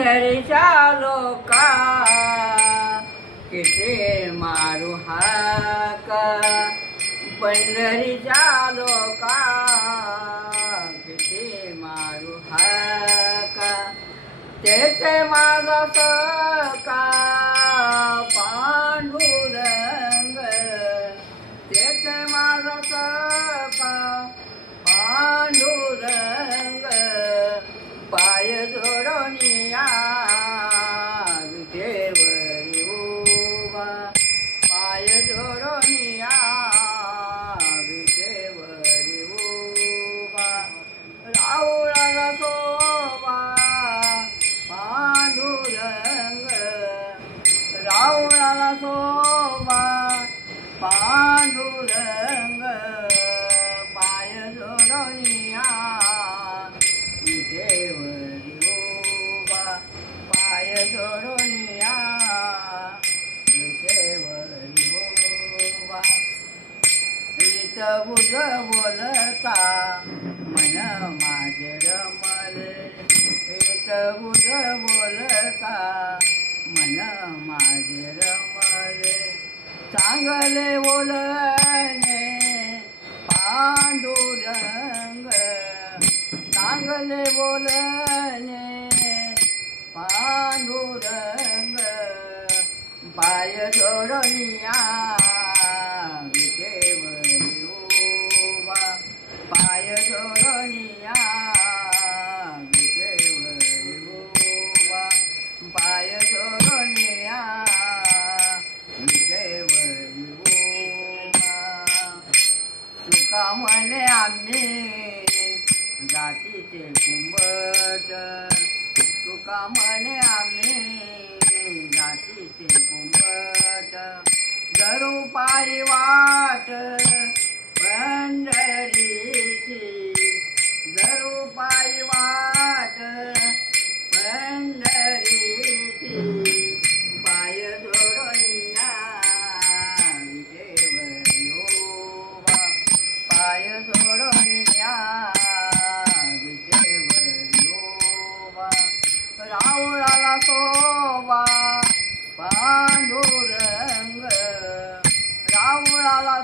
पंढरीच्या लोका किती मारू हाका, पंढरीच्या लोका किती मारू हाका, तेथे माझा सखा पांडुरंग, तेथे माझा सखा पांडुरंग, पाय जोडोनिया विठेवरी उभा, पाय जोडोनिया विठेवरी उभा, राऊळाला शोभा पांडुरंग, राऊळाला शोभा पांडुरंग, पाय जोडोनिया विठेवरी उभा, पाय जोडोनिया विठेवरी उभा. प्रीत बुध बोलता मन माझे रमले, प्रीत बुध बोलता मन माझे रमले, चांगले बोलणे पांडुरंग, चांगले बोलणे पांडुरंग, पाय जोडोनिया विठेवरी उभा, पाय जोडोनिया विठेवरी उभा, पाय जोडोनिया विठेवरी उभा. तुका म्हणे आम्ही जातीचे कुंभट, तुका म्हणे आम्ही जातीचे कुंभट, जरू पायी वाट पंढरीची, जरू पायी वाट पंढरीची, पाय जोडोनिया विठेवरी उभा, पाय जोडोनिया विठेवरी उभा, राऊळाला शोभा पांडुरंग, राऊळाला